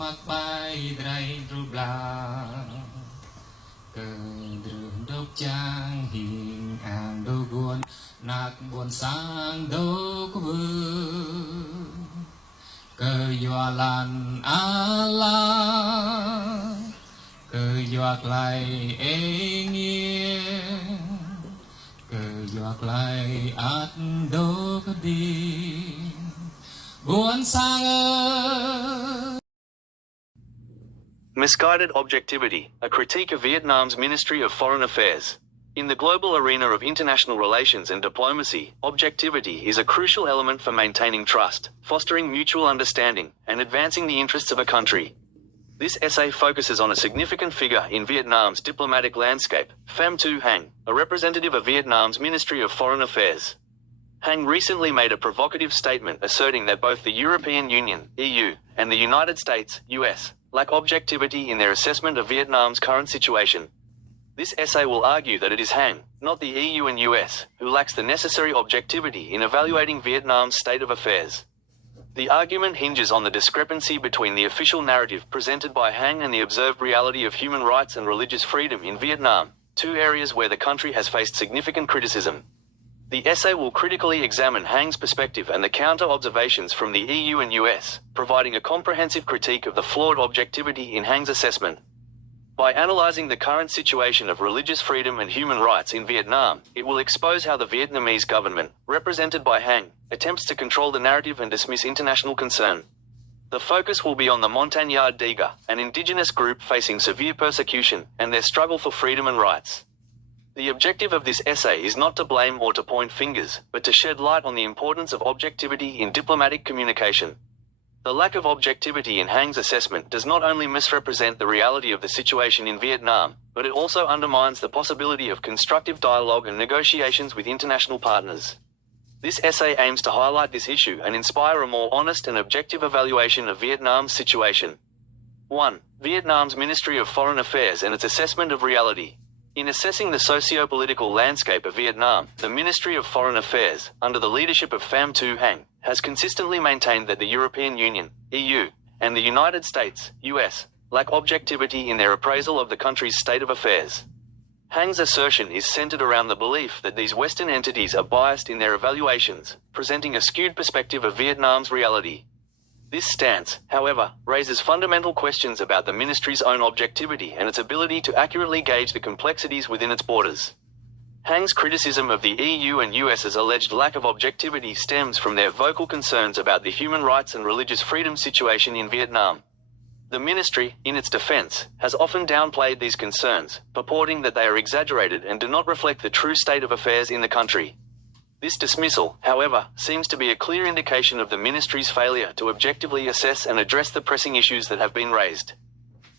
mặc bài dray rubla cơ đường đốc trang hình hàng đô guồn nạc buồn sang đô vương cơ dọa lan ala cơ dọa lại ê nghe cơ dọa lại át đô cơ đi buồn sang ơi. Misguided Objectivity, a critique of Vietnam's Ministry of Foreign Affairs. In the global arena of international relations and diplomacy, objectivity is a crucial element for maintaining trust, fostering mutual understanding, and advancing the interests of a country. This essay focuses on a significant figure in Vietnam's diplomatic landscape, Pham Thu Hang, a representative of Vietnam's Ministry of Foreign Affairs. Hang recently made a provocative statement asserting that both the European Union, EU, and the United States, US, lack objectivity in their assessment of Vietnam's current situation. This essay will argue that it is Hang, not the EU and US, who lacks the necessary objectivity in evaluating Vietnam's state of affairs. The argument hinges on the discrepancy between the official narrative presented by Hang and the observed reality of human rights and religious freedom in Vietnam, two areas where the country has faced significant criticism. The essay will critically examine Hang's perspective and the counter-observations from the EU and US, providing a comprehensive critique of the flawed objectivity in Hang's assessment. By analyzing the current situation of religious freedom and human rights in Vietnam, it will expose how the Vietnamese government, represented by Hang, attempts to control the narrative and dismiss international concern. The focus will be on the Montagnard Diga, an indigenous group facing severe persecution, and their struggle for freedom and rights. The objective of this essay is not to blame or to point fingers, but to shed light on the importance of objectivity in diplomatic communication. The lack of objectivity in Hang's assessment does not only misrepresent the reality of the situation in Vietnam, but it also undermines the possibility of constructive dialogue and negotiations with international partners. This essay aims to highlight this issue and inspire a more honest and objective evaluation of Vietnam's situation. 1. Vietnam's Ministry of Foreign Affairs and its assessment of reality. In assessing the socio-political landscape of Vietnam, the Ministry of Foreign Affairs, under the leadership of Pham Thu Hang, has consistently maintained that the European Union, EU, and the United States, US, lack objectivity in their appraisal of the country's state of affairs. Hang's assertion is centered around the belief that these Western entities are biased in their evaluations, presenting a skewed perspective of Vietnam's reality. This stance, however, raises fundamental questions about the ministry's own objectivity and its ability to accurately gauge the complexities within its borders. Hang's criticism of the EU and US's alleged lack of objectivity stems from their vocal concerns about the human rights and religious freedom situation in Vietnam. The ministry, in its defense, has often downplayed these concerns, purporting that they are exaggerated and do not reflect the true state of affairs in the country. This dismissal, however, seems to be a clear indication of the ministry's failure to objectively assess and address the pressing issues that have been raised.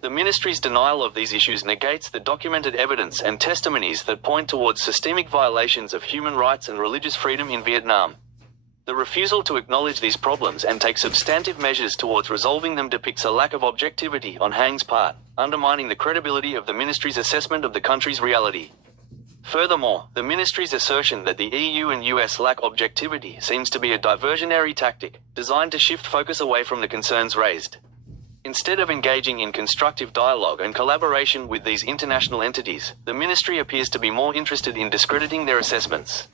The ministry's denial of these issues negates the documented evidence and testimonies that point towards systemic violations of human rights and religious freedom in Vietnam. The refusal to acknowledge these problems and take substantive measures towards resolving them depicts a lack of objectivity on Hang's part, undermining the credibility of the ministry's assessment of the country's reality. Furthermore, the ministry's assertion that the EU and US lack objectivity seems to be a diversionary tactic, designed to shift focus away from the concerns raised. Instead of engaging in constructive dialogue and collaboration with these international entities, the ministry appears to be more interested in discrediting their assessments.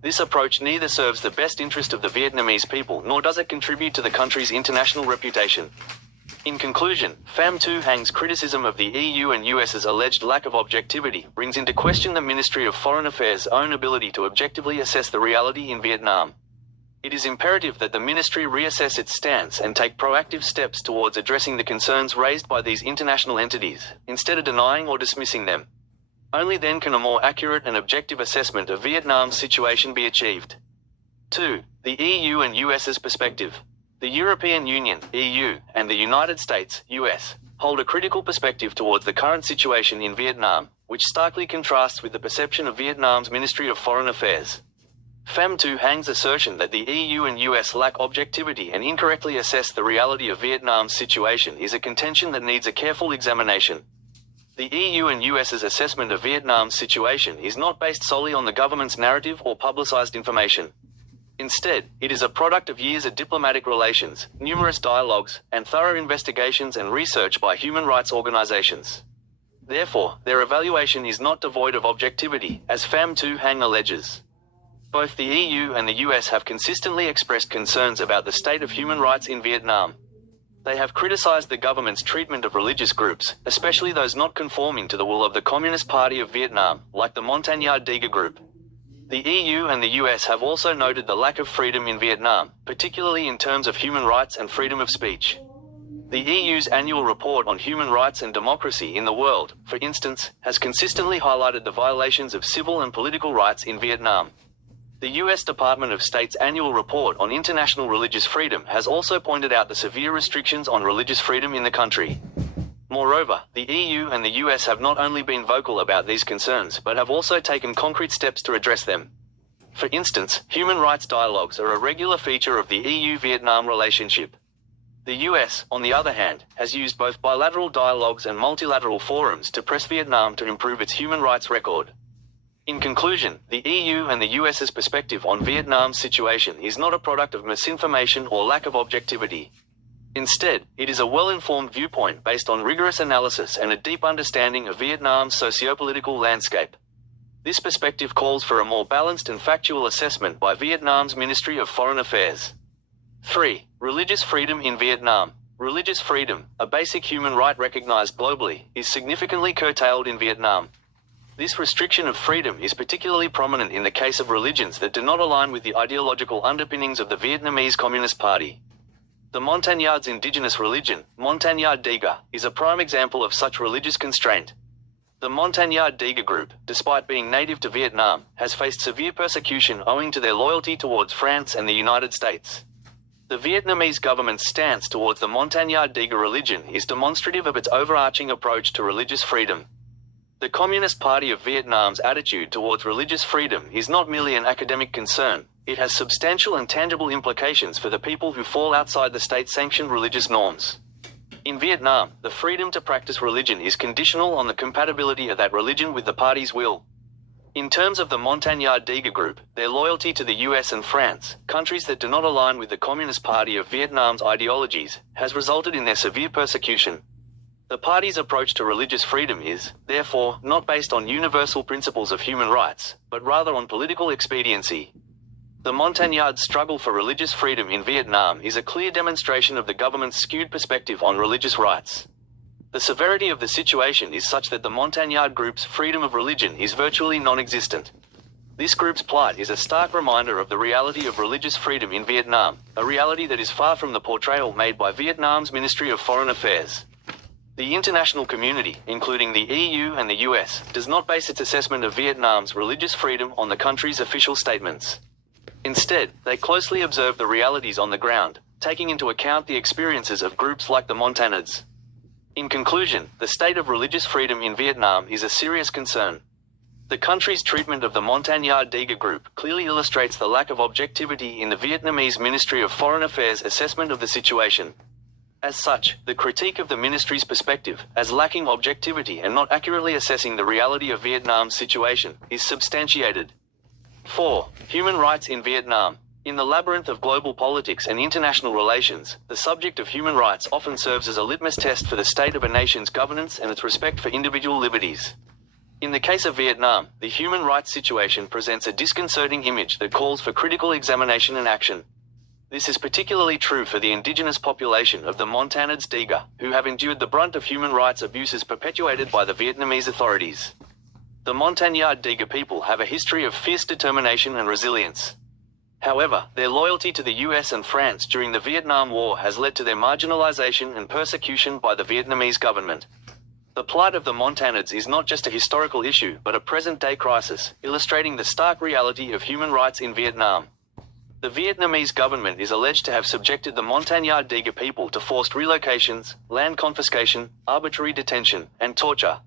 This approach neither serves the best interest of the Vietnamese people nor does it contribute to the country's international reputation. In conclusion, Pham Thu Hang's criticism of the EU and US's alleged lack of objectivity brings into question the Ministry of Foreign Affairs' own ability to objectively assess the reality in Vietnam. It is imperative that the ministry reassess its stance and take proactive steps towards addressing the concerns raised by these international entities, instead of denying or dismissing them. Only then can a more accurate and objective assessment of Vietnam's situation be achieved. 2. The EU and US's perspective. The European Union, EU, and the United States, US, hold a critical perspective towards the current situation in Vietnam, which starkly contrasts with the perception of Vietnam's Ministry of Foreign Affairs. Pham Thu Hang's assertion that the EU and US lack objectivity and incorrectly assess the reality of Vietnam's situation is a contention that needs a careful examination. The EU and US's assessment of Vietnam's situation is not based solely on the government's narrative or publicized information. Instead, it is a product of years of diplomatic relations, numerous dialogues, and thorough investigations and research by human rights organizations. Therefore, their evaluation is not devoid of objectivity, as Pham Tu Hang alleges. Both the EU and the US have consistently expressed concerns about the state of human rights in Vietnam. They have criticized the government's treatment of religious groups, especially those not conforming to the will of the Communist Party of Vietnam, like the Montagnard Diga group. The EU and the US have also noted the lack of freedom in Vietnam, particularly in terms of human rights and freedom of speech. The EU's annual report on human rights and democracy in the world, for instance, has consistently highlighted the violations of civil and political rights in Vietnam. The US Department of State's annual report on international religious freedom has also pointed out the severe restrictions on religious freedom in the country. Moreover, the EU and the US have not only been vocal about these concerns but have also taken concrete steps to address them. For instance, human rights dialogues are a regular feature of the EU-Vietnam relationship. The US, on the other hand, has used both bilateral dialogues and multilateral forums to press Vietnam to improve its human rights record. In conclusion, the EU and the US's perspective on Vietnam's situation is not a product of misinformation or lack of objectivity. Instead, it is a well-informed viewpoint based on rigorous analysis and a deep understanding of Vietnam's socio-political landscape. This perspective calls for a more balanced and factual assessment by Vietnam's Ministry of Foreign Affairs. 3. Religious freedom in Vietnam. Religious freedom, a basic human right recognized globally, is significantly curtailed in Vietnam. This restriction of freedom is particularly prominent in the case of religions that do not align with the ideological underpinnings of the Vietnamese Communist Party. The Montagnards' indigenous religion, Montagnard Diga, is a prime example of such religious constraint. The Montagnard Diga group, despite being native to Vietnam, has faced severe persecution owing to their loyalty towards France and the United States. The Vietnamese government's stance towards the Montagnard Diga religion is demonstrative of its overarching approach to religious freedom. The Communist Party of Vietnam's attitude towards religious freedom is not merely an academic concern, it has substantial and tangible implications for the people who fall outside the state-sanctioned religious norms. In Vietnam, the freedom to practice religion is conditional on the compatibility of that religion with the party's will. In terms of the Montagnard Diga group, their loyalty to the US and France, countries that do not align with the Communist Party of Vietnam's ideologies, has resulted in their severe persecution. The party's approach to religious freedom is, therefore, not based on universal principles of human rights, but rather on political expediency. The Montagnards' struggle for religious freedom in Vietnam is a clear demonstration of the government's skewed perspective on religious rights. The severity of the situation is such that the Montagnard group's freedom of religion is virtually non-existent. This group's plight is a stark reminder of the reality of religious freedom in Vietnam, a reality that is far from the portrayal made by Vietnam's Ministry of Foreign Affairs. The international community, including the EU and the US, does not base its assessment of Vietnam's religious freedom on the country's official statements. Instead, they closely observe the realities on the ground, taking into account the experiences of groups like the Montagnards. In conclusion, the state of religious freedom in Vietnam is a serious concern. The country's treatment of the Montagnard Diga group clearly illustrates the lack of objectivity in the Vietnamese Ministry of Foreign Affairs' assessment of the situation. As such, the critique of the ministry's perspective, as lacking objectivity and not accurately assessing the reality of Vietnam's situation, is substantiated. 4. Human rights in Vietnam. In the labyrinth of global politics and international relations, the subject of human rights often serves as a litmus test for the state of a nation's governance and its respect for individual liberties. In the case of Vietnam, the human rights situation presents a disconcerting image that calls for critical examination and action. This is particularly true for the indigenous population of the Montagnards Diga, who have endured the brunt of human rights abuses perpetuated by the Vietnamese authorities. The Montagnard Diga people have a history of fierce determination and resilience. However, their loyalty to the US and France during the Vietnam War has led to their marginalization and persecution by the Vietnamese government. The plight of the Montagnards is not just a historical issue but a present-day crisis, illustrating the stark reality of human rights in Vietnam. The Vietnamese government is alleged to have subjected the Montagnard Diga people to forced relocations, land confiscation, arbitrary detention, and torture.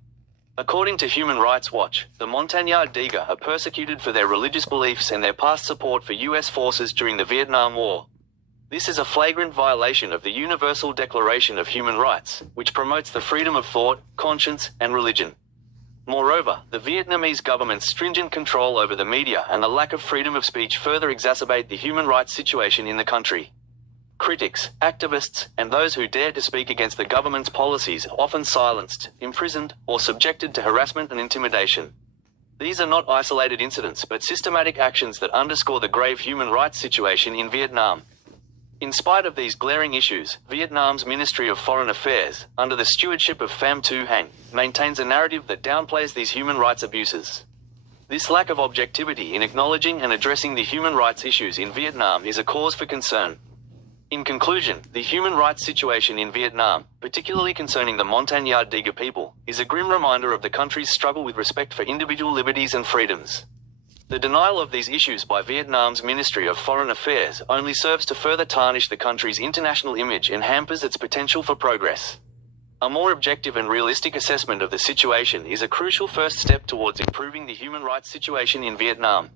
According to Human Rights Watch, the Montagnard Diga are persecuted for their religious beliefs and their past support for US forces during the Vietnam War. This is a flagrant violation of the Universal Declaration of Human Rights, which promotes the freedom of thought, conscience, and religion. Moreover, the Vietnamese government's stringent control over the media and the lack of freedom of speech further exacerbate the human rights situation in the country. Critics, activists, and those who dare to speak against the government's policies are often silenced, imprisoned, or subjected to harassment and intimidation. These are not isolated incidents but systematic actions that underscore the grave human rights situation in Vietnam. In spite of these glaring issues, Vietnam's Ministry of Foreign Affairs, under the stewardship of Pham Thu Hanh, maintains a narrative that downplays these human rights abuses. This lack of objectivity in acknowledging and addressing the human rights issues in Vietnam is a cause for concern. In conclusion, the human rights situation in Vietnam, particularly concerning the Montagnard Diga people, is a grim reminder of the country's struggle with respect for individual liberties and freedoms. The denial of these issues by Vietnam's Ministry of Foreign Affairs only serves to further tarnish the country's international image and hampers its potential for progress. A more objective and realistic assessment of the situation is a crucial first step towards improving the human rights situation in Vietnam.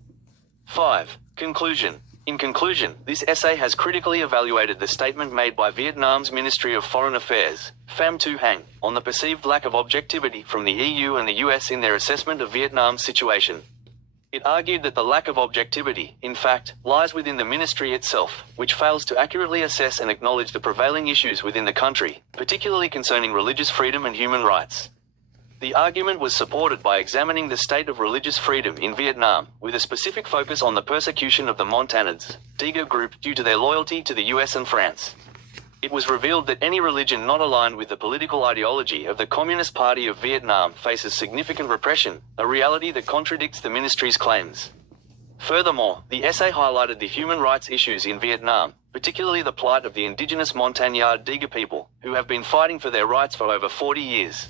5. Conclusion. In conclusion, this essay has critically evaluated the statement made by Vietnam's Ministry of Foreign Affairs, Pham Thu Hanh, on the perceived lack of objectivity from the EU and the US in their assessment of Vietnam's situation. It argued that the lack of objectivity, in fact, lies within the ministry itself, which fails to accurately assess and acknowledge the prevailing issues within the country, particularly concerning religious freedom and human rights. The argument was supported by examining the state of religious freedom in Vietnam, with a specific focus on the persecution of the Montagnards, Diga group due to their loyalty to the US and France. It was revealed that any religion not aligned with the political ideology of the Communist Party of Vietnam faces significant repression, a reality that contradicts the ministry's claims. Furthermore, the essay highlighted the human rights issues in Vietnam, particularly the plight of the indigenous Montagnard Diga people, who have been fighting for their rights for over 40 years.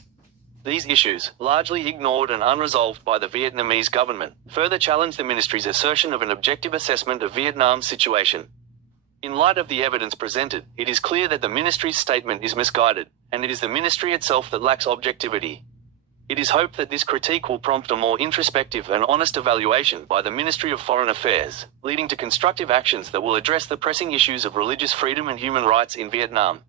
These issues, largely ignored and unresolved by the Vietnamese government, further challenge the ministry's assertion of an objective assessment of Vietnam's situation. In light of the evidence presented, it is clear that the ministry's statement is misguided, and it is the ministry itself that lacks objectivity. It is hoped that this critique will prompt a more introspective and honest evaluation by the Ministry of Foreign Affairs, leading to constructive actions that will address the pressing issues of religious freedom and human rights in Vietnam.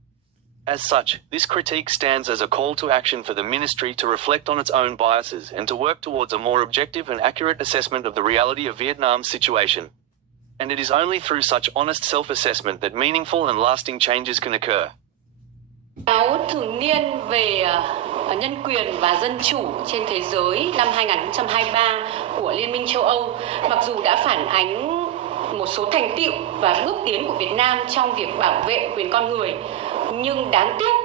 As such, this critique stands as a call to action for the ministry to reflect on its own biases and to work towards a more objective and accurate assessment of the reality of Vietnam's situation. And it is only through such honest self-assessment that meaningful and lasting changes can occur. Báo thường niên về nhân quyền và dân chủ trên thế giới năm 2023 của Liên minh châu Âu, mặc dù đã phản ánh một số thành tựu và bước tiến của Việt Nam trong việc bảo vệ quyền con người, nhưng đáng tiếc